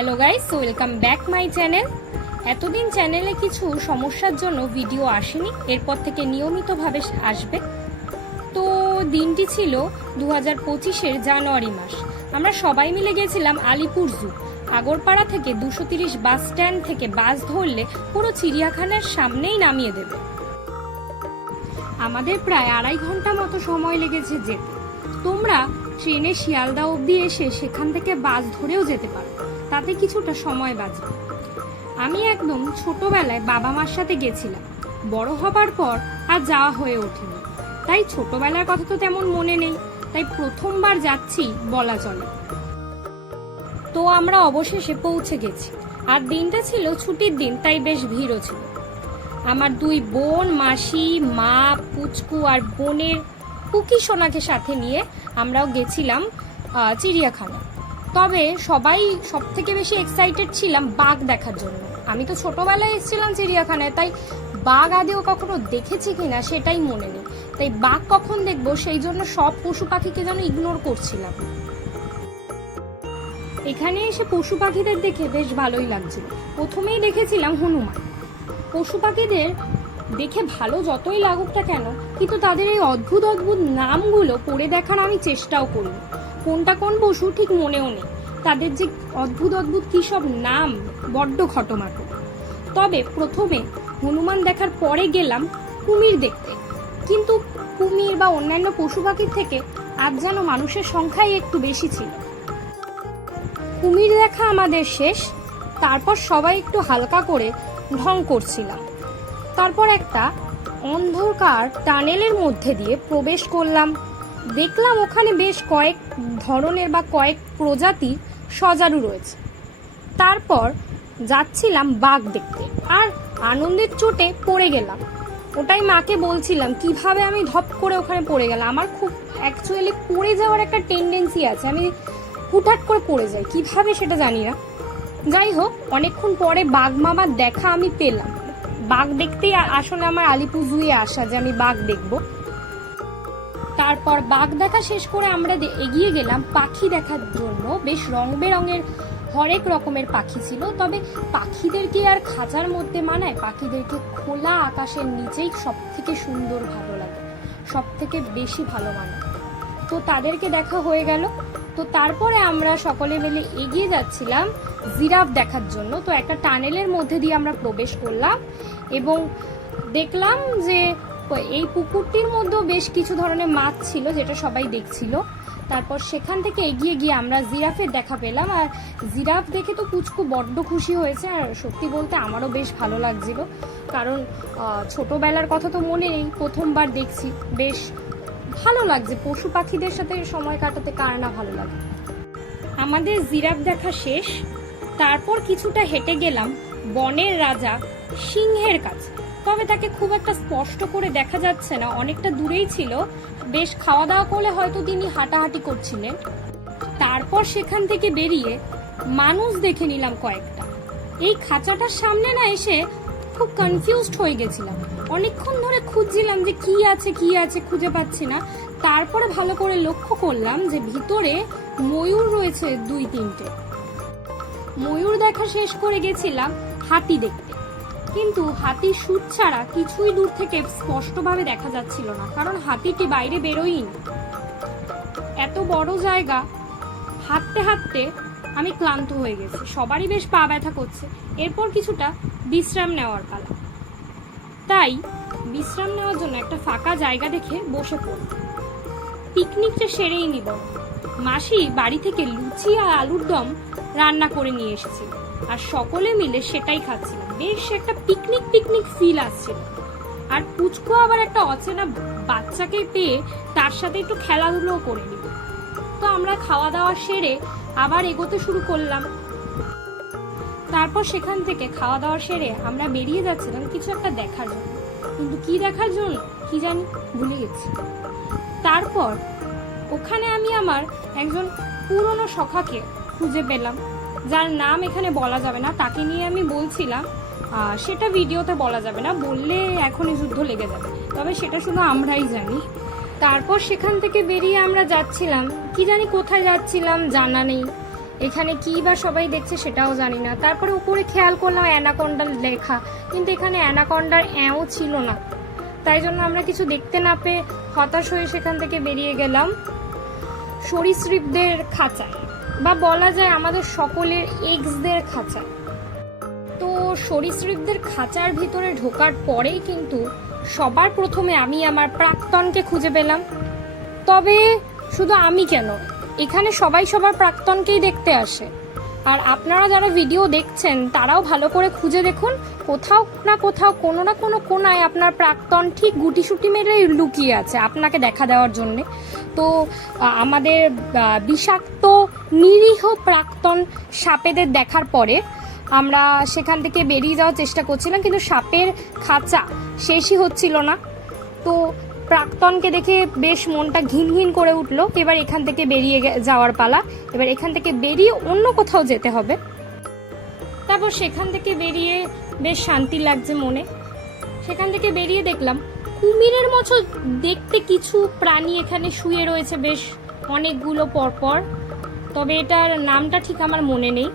Hello guys, welcome back my channel. এতদিন চ্যানেলে কিছু সমস্যার জন্য ভিডিও আসেনি, এরপর থেকে নিয়মিতভাবে আসবে। তো দিনটি ছিল 2025-এর জানুয়ারি মাস। আমরা সবাই মিলে গেছিলাম আলিপুর জু। আগরপাড়া থেকে 230 বাস স্ট্যান্ড থেকে বাস ধরলে পুরো চিড়িয়াখানার সামনেই নামিয়ে দেবে। আমাদের প্রায় 2.5 ঘন্টা মতো সময় লেগেছে যেতে। তোমরা ট্রেনে শিয়ালদা অবধি এসে সেখান থেকে বাস ধরেও যেতে পারো, তাতে কিছুটা সময় বাঁচবে। আমি একদম ছোটবেলায় বাবা মার সাথে গেছিলাম, বড় হবার পর আর যাওয়া হয়ে ওঠেনি, তাই ছোটবেলার কথা তো তেমন মনে নেই, তাই প্রথমবার যাচ্ছি বলা চলে। তো আমরা অবশেষে পৌঁছে গেছি, আর দিনটা ছিল ছুটির দিন, তাই বেশ ভিড়ও ছিল। আমার 2 বোন, মাসি, মা, পুচকু আর বোনের পুকি সোনাকে সাথে নিয়ে আমরাও গেছিলাম চিড়িয়াখানা। তবে সবাই সব থেকে বেশি এক্সাইটেড ছিলাম বাঘ দেখার জন্য। আমি তো ছোটবেলায় এসেছিলাম চিড়িয়াখানায়, তাই বাঘ আদেও কখনো দেখেছি কিনা সেটাই মনে নেই, তাই বাঘ কখন দেখবো সেই জন্য সব পশু পাখিকে যেন ইগনোর করছিলাম। এখানে এসে পশু পাখিদের দেখে বেশ ভালোই লাগছিল। প্রথমেই দেখেছিলাম হনুমান। পশু পাখিদের দেখে ভালো যতই লাগুক না কেন, কিন্তু তাদের এই অদ্ভুত অদ্ভুত নামগুলো পড়ে দেখার আমি চেষ্টাও করি। কোনটা কোন পশু ঠিক মনেও নেই, তাদের যে অদ্ভুত অদ্ভুত কি সব নাম, বড্ড খটোমাটো। তবে প্রথমে হনুমান দেখার পরে গেলাম কুমির দেখতে, কিন্তু কুমির বা অন্যান্য পশু পাখির থেকে আজ যেন মানুষের সংখ্যাই একটু বেশি ছিল। কুমির দেখা আমাদের শেষ। তারপর সবাই একটু হালকা করে ঢং করছিলাম। তারপর একটা অন্ধকার টানেলের মধ্যে দিয়ে প্রবেশ করলাম। দেখলাম ওখানে বেশ কয়েক ধরনের বা কয়েক প্রজাতির সজারু রয়েছে। তারপর যাচ্ছিলাম বাঘ দেখতে, আর আনন্দের চোটে পড়ে গেলাম। ওটাই মাকে বলছিলাম কিভাবে আমি ধপ করে ওখানে পড়ে গেলাম। আমার খুব অ্যাকচুয়ালি পড়ে যাওয়ার একটা টেন্ডেন্সি আছে, আমি হুটহাট করে পড়ে যাই, কিভাবে সেটা জানি না। যাই হোক, অনেকক্ষণ পরে বাঘ মামার দেখা আমি পেলাম। বাঘ দেখতেই আসলে আমার আলিপুর জুয়ে আসা যে আমি বাঘ দেখব। তারপর বাঘ দেখা শেষ করে আমরা এগিয়ে গেলাম পাখি দেখার জন্য। বেশ রং বেরঙের হরেক রকমের পাখি ছিল, তবে পাখিদেরকে আর খাঁচার মধ্যে মানায়? পাখিদেরকে খোলা আকাশের নিচেই সব থেকে সুন্দর ভালো লাগে, সব থেকে বেশি ভালো মানায়। তো তাদেরকে দেখা হয়ে গেল। তো তারপরে আমরা সকলে মিলে এগিয়ে যাচ্ছিলাম জিরাফ দেখার জন্য। তো একটা টানেলের মধ্যে দিয়ে আমরা প্রবেশ করলাম এবং দেখলাম যে এই পুকুরটির মধ্যেও বেশ কিছু ধরনের মাছ ছিল, যেটা সবাই দেখছিল। তারপর সেখান থেকে এগিয়ে গিয়ে আমরা জিরাফের দেখা পেলাম, আর জিরাফ দেখে তো পুচকু বড্ড খুশি হয়েছে। আর সত্যি বলতে আমারও বেশ ভালো লাগছিল, কারণ ছোটবেলার কথা তো মনে নেই, প্রথমবার দেখছি। বেশ ভালো লাগছে, পশু পাখিদের সাথে সময় কাটাতে কার না ভালো লাগে। আমাদের জিরাফ দেখা শেষ। তারপর কিছুটা হেঁটে গেলাম বনের রাজা সিংহের কাছে। তবে তাকে খুব একটা স্পষ্ট করে দেখা যাচ্ছে না, অনেকটা দূরেই ছিল। বেশ খাওয়া দাওয়া করলে হয়তো তিনি হাঁটাহাঁটি করছিলেন। তারপর সেখান থেকে বেরিয়ে মানুষ দেখে নিলাম কয়েকটা। এই খাঁচাটার সামনে না এসে খুব কনফিউজড হয়ে গেছিলাম, অনেকক্ষণ ধরে খুঁজছিলাম যে কি আছে কি আছে, খুঁজে পাচ্ছি না। তারপরে ভালো করে লক্ষ্য করলাম যে ভিতরে ময়ূর রয়েছে 2-3টে। ময়ূর দেখা শেষ করে গেছিলাম হাতি দেখতে, কিন্তু হাতির সুট ছাড়া কিছুই দূর থেকে স্পষ্টভাবে দেখা যাচ্ছিল না, কারণ হাতিটি বাইরে বেরোয়নি। এত বড় জায়গা, হাঁটতে হাঁটতে আমি ক্লান্ত হয়ে গেছি, সবারই বেশ পা ব্যথা করছে। এরপর কিছুটা বিশ্রাম নেওয়ার পালা, তাই বিশ্রাম নেওয়ার জন্য একটা ফাঁকা জায়গা দেখে বসে পড়ল। পিকনিকটা সেরেই নিব। মাসি বাড়ি থেকে লুচি আর আলুর দম রান্না করে নিয়ে এসেছিল, আর সকলে মিলে সেটাই খাচ্ছিলাম। বেশ একটা পিকনিক পিকনিক ফিল আসছিল। আর পুচকু আবার একটা অচেনা বাচ্চাকে পেয়ে তার সাথে একটু খেলাধুলোও করে নিল। তো আমরা খাওয়া দাওয়া সেরে আবার এগোতে শুরু করলাম। তারপর সেখান থেকে খাওয়া দাওয়া সেরে আমরা বেরিয়ে যাচ্ছিলাম কিছু একটা দেখার জন্য, কিন্তু কি দেখার জন্য কি জানি ভুলে গেছি। তারপর ওখানে আমি আমার একজন পুরনো সখাকে খুঁজে পেলাম, যার নাম এখানে বলা যাবে না। তাকে নিয়ে আমি বলছিলাম, সেটা ভিডিওতে বলা যাবে না, বললে এখনই যুদ্ধ লেগে যাবে, তবে সেটা শুধু আমরাই জানি। তারপর সেখান থেকে বেরিয়ে আমরা যাচ্ছিলাম, কি জানি কোথায় যাচ্ছিলাম জানা নেই। এখানে কি বা সবাই দেখছে সেটাও জানি না। তারপরে উপরে খেয়াল করলাম অ্যানাকন্ডার লেখা, কিন্তু এখানে অ্যানাকন্ডার অ্যাও ছিল না। তাই জন্য আমরা কিছু দেখতে না পেয়ে হতাশ হয়ে সেখান থেকে বেরিয়ে গেলাম সরীসৃপদের খাঁচায়, বা বলা যায় আমাদের সকলের এক্সদের খাঁচায়। তো সরীসৃপদের খাঁচার ভিতরে ঢোকার পরেই কিন্তু সবার প্রথমে আমি আমার প্রাক্তনকে খুঁজে পেলাম। তবে শুধু আমি কেন, এখানে সবাই সবার প্রাক্তনকেই দেখতে আসে। আর আপনারা যারা ভিডিও দেখছেন তারাও ভালো করে খুঁজে দেখুন, কোথাও না কোথাও কোনো না কোনো কোনায় আপনার প্রাক্তন ঠিক গুটিসুটি মেরে লুকিয়ে আছে আপনাকে দেখা দেওয়ার জন্যে। তো আমাদের বিষাক্ত নিরীহ প্রাক্তন সাপেদের দেখার পরে আমরা সেখান থেকে বেরিয়ে যাওয়ার চেষ্টা করছিলাম, কিন্তু সাপের খাঁচা শেষই হচ্ছিল না। তো প্রাক্তনকে দেখে বেশ মনটা ঘিন ঘিন করে উঠলো। এবার এখান থেকে বেরিয়ে যাওয়ার পালা। এবার এখান থেকে বেরিয়ে অন্য কোথাও যেতে হবে। তারপর সেখান থেকে বেরিয়ে বেশ শান্তি লাগছে মনে। সেখান থেকে বেরিয়ে দেখলাম কুমিরের মতো দেখতে কিছু প্রাণী এখানে শুয়ে রয়েছে বেশ অনেকগুলো পরপর। তবে এটার নামটা ঠিক আমার মনে নেই।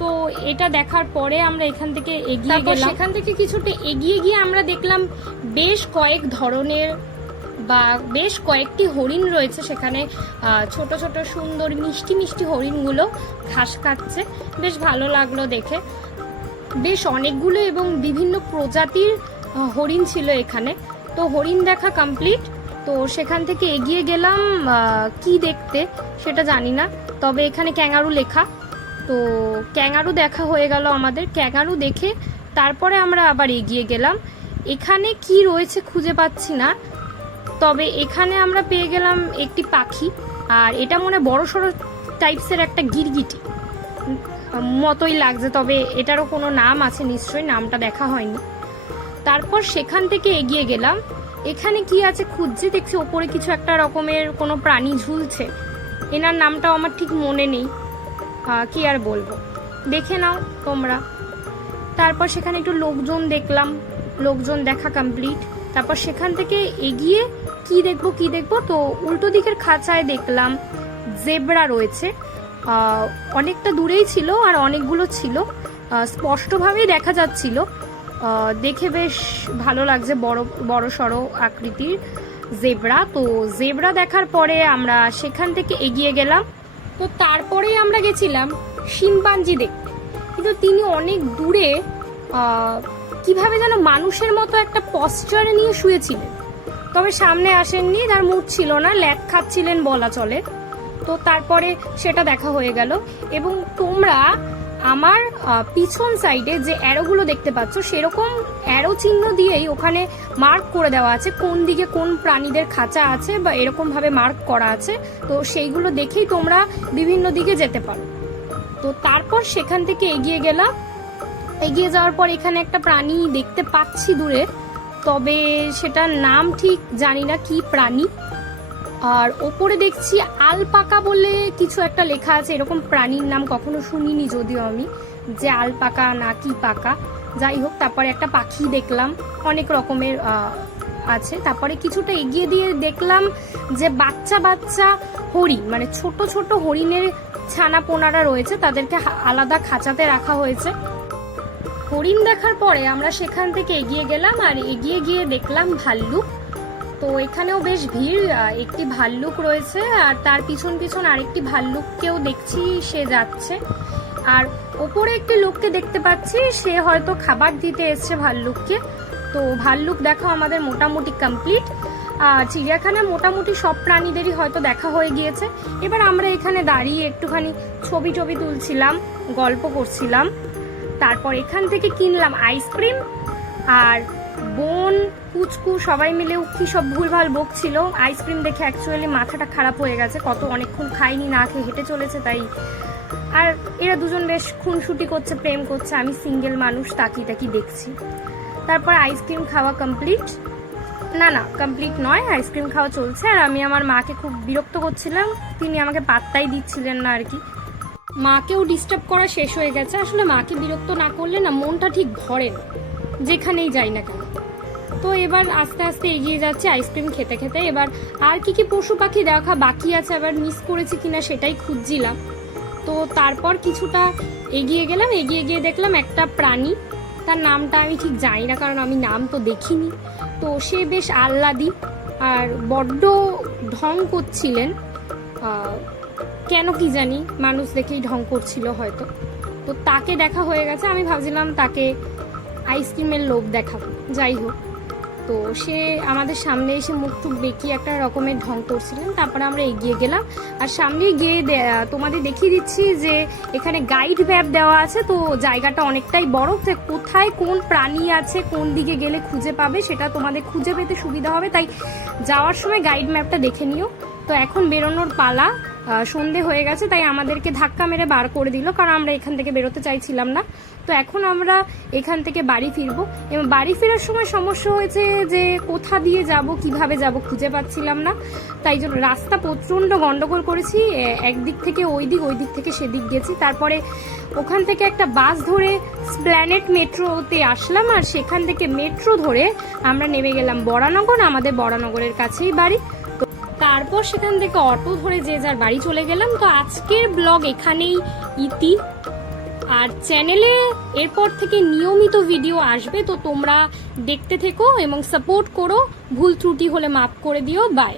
তো এটা দেখার পরে আমরা এখান থেকে এগিয়ে গেলাম। সেখান থেকে কিছুটা এগিয়ে গিয়ে আমরা দেখলাম বেশ কয়েক ধরনের বা বেশ কয়েকটি হরিণ রয়েছে সেখানে। ছোট ছোট সুন্দর মিষ্টি মিষ্টি হরিণগুলো ঘাস খাচ্ছে, বেশ ভালো লাগলো দেখে। বেশ অনেকগুলো এবং বিভিন্ন প্রজাতির হরিণ ছিল এখানে। তো হরিণ দেখা কমপ্লিট। তো সেখান থেকে এগিয়ে গেলাম কি দেখতে সেটা জানি না, তবে এখানে ক্যাঙ্গারু লেখা। তো ক্যাঙ্গারু দেখা হয়ে গেল আমাদের। ক্যাঙ্গারু দেখে তারপরে আমরা আবার এগিয়ে গেলাম। এখানে কি রয়েছে খুঁজে পাচ্ছি না, তবে এখানে আমরা পেয়ে গেলাম একটি পাখি। আর এটা মনে বড় সড়ো টাইপসের একটা গিরগিটি মতোই লাগছে, তবে এটারও কোনো নাম আছে নিশ্চয়ই, নামটা দেখা হয়নি। তারপর সেখান থেকে এগিয়ে গেলাম। এখানে কি আছে খুঁজছে, দেখছি ওপরে কিছু একটা রকমের কোনো প্রাণী ঝুলছে। এনার নামটাও আমার ঠিক মনে নেই, কি আর বলবো, দেখে নাও তোমরা। তারপর সেখানে একটু লোকজন দেখলাম, লোকজন দেখা কমপ্লিট। তারপর সেখান থেকে এগিয়ে কি দেখবো, তো উল্টো দিকের খাঁচায় দেখলাম জেব্রা রয়েছে। অনেকটা দূরেই ছিল আর অনেকগুলো ছিল, স্পষ্টভাবেই দেখা যাচ্ছিল। দেখে বেশ ভালো লাগছে, বড় বড় সড়ো আকৃতির জেব্রা। তো জেব্রা দেখার পরে আমরা সেখান থেকে এগিয়ে গেলাম। তো তারপরেই আমরা গেছিলাম শিম্পাঞ্জি দেখতে, কিন্তু তিনি অনেক দূরে কিভাবে যেন মানুষের মতো একটা পশ্চার নিয়ে শুয়েছিলেন, তবে সামনে আসেননি, তার মুখ ছিল না, ল্যাক খাচ্ছিলেন বলা চলে। তো তারপরে সেটা দেখা হয়ে গেল। এবং তোমরা আমার পিছন সাইডে যে অ্যারোগুলো দেখতে পাচ্ছ সেরকম অ্যারো চিহ্ন দিয়েই ওখানে মার্ক করে দেওয়া আছে কোন দিকে কোন প্রাণীদের খাঁচা আছে, বা এরকম ভাবে মার্ক করা আছে। তো সেইগুলো দেখেই তোমরা বিভিন্ন দিকে যেতে পারো। তো তারপর সেখান থেকে এগিয়ে গেলাম। এগিয়ে যাওয়ার পর এখানে একটা প্রাণী দেখতে পাচ্ছি দূরে, তবে সেটার নাম ঠিক জানি না কি প্রাণী। আর ওপরে দেখছি আলপাকা বলে কিছু একটা লেখা আছে। এরকম প্রাণীর নাম কখনো শুনিনি যদিও আমি, যে আলপাকা না কি পাকা, যাই হোক। তারপরে একটা পাখি দেখলাম, অনেক রকমের আছে। তারপরে কিছুটা এগিয়ে দিয়ে দেখলাম যে বাচ্চা বাচ্চা হরিণ, মানে ছোট ছোট হরিণের ছানা পোনারা রয়েছে, তাদেরকে আলাদা খাঁচাতে রাখা হয়েছে। হরিণ দেখার পরে আমরা সেখান থেকে এগিয়ে গেলাম, আর এগিয়ে গিয়ে দেখলাম ভাল্লুক। তো এখানেও বেশ ভিড়, একটি ভাল্লুক রয়েছে আর তার পিছন পিছন আরেকটি ভাল্লুককেও দেখছি সে যাচ্ছে। আর ওপরে একটি লোককে দেখতে পাচ্ছি, সে হয়তো খাবার দিতে এসছে ভাল্লুককে। তো ভাল্লুক দেখা আমাদের মোটামুটি কমপ্লিট। আর চিড়িয়াখানায় মোটামুটি সব প্রাণীদেরই হয়তো দেখা হয়ে গিয়েছে। এবার আমরা এখানে দাঁড়িয়ে একটুখানি ছবি তুলছিলাম, গল্প করছিলাম। তারপর এখান থেকে কিনলাম আইসক্রিম। আর বোন কুচকু সবাই মিলে কি সব ভুলভাল বকছিল। আইসক্রিম দেখে অ্যাকচুয়ালি মাথাটা খারাপ হয়ে গেছে, কত অনেকক্ষণ খাইনি, না খেয়ে হেঁটে চলেছে তাই। আর এরা দুজন বেশ খুনসুটি করছে, প্রেম করছে, আমি সিঙ্গেল মানুষ তাকিয়ে দেখছি। তারপর আইসক্রিম খাওয়া কমপ্লিট, না কমপ্লিট নয়, আইসক্রিম খাওয়া চলছে। আর আমি আমার মাকে খুব বিরক্ত করছিলাম, তিনি আমাকে পাত্তাই দিচ্ছিলেন না আর কি। মাকেও ডিস্টার্ব করা শেষ হয়ে গেছে। আসলে মাকে বিরক্ত না করলে না মনটা ঠিক ভরে না, যেখানেই যাই না কেন। তো এবার আস্তে আস্তে এগিয়ে যাচ্ছে আইসক্রিম খেতে খেতে। এবার আর কি পশু পাখি দেখা বাকি আছে, আবার মিস করেছি কিনা সেটাই খুঁজছিলাম। তো তারপর কিছুটা এগিয়ে গেলাম, এগিয়ে গিয়ে দেখলাম একটা প্রাণী, তার নামটা আমি ঠিক জানি না কারণ আমি নাম তো দেখিনি। তো সে বেশ আহ্লাদি আর বড্ড ঢং করছিলেন, কেন কি জানি, মানুষ দেখেই ঢং করছিল হয়তো। তো তাকে দেখা হয়ে গেছে, আমি ভাবছিলাম তাকে আইসক্রিমের লোভ দেখাবো, যাই হোক। তো সে আমাদের সামনে এসে মুখ টুক বেঁকিয়ে একটা রকমের ঢং করছিলেন। তারপরে আমরা এগিয়ে গেলাম, আর সামনে গিয়ে তোমাদের দেখিয়ে দিচ্ছি যে এখানে গাইড ম্যাপ দেওয়া আছে। তো জায়গাটা অনেকটাই বড়, যে কোথায় কোন প্রাণী আছে, কোন দিকে গেলে খুঁজে পাবে সেটা তোমাদের খুঁজে পেতে সুবিধা হবে, তাই যাওয়ার সময় গাইড ম্যাপটা দেখে নিও। তো এখন বেরোনোর পালা, সন্ধে হয়ে গেছে, তাই আমাদেরকে ধাক্কা মেরে বার করে দিল, কারণ আমরা এখান থেকে বেরোতে চাইছিলাম না। তো এখন আমরা এখান থেকে বাড়ি ফিরবো, এবং বাড়ি ফেরার সময় সমস্যা হয়েছে যে কোথা দিয়ে যাব, কিভাবে যাব খুঁজে পাচ্ছিলাম না। তাই জন্য রাস্তা প্রচণ্ড গন্ডগোল করেছি, একদিক থেকে ওই দিক, ওই দিক থেকে সেদিক গেছি। তারপরে ওখান থেকে একটা বাস ধরে স্প্ল্যানেট মেট্রোতে আসলাম, আর সেখান থেকে মেট্রো ধরে আমরা নেমে গেলাম বরানগর, আমাদের বরানগরের কাছেই বাড়ি। তারপর সেখান থেকে অটো ধরে যে যার বাড়ি চলে গেলাম। তো আজকের ব্লগ এখানেই ইতি, আর চ্যানেলে এরপর থেকে নিয়মিত ভিডিও আসবে, তো তোমরা দেখতে থেকো এবং সাপোর্ট করো, ভুল ত্রুটি হলে মাফ করে দিও। বাই।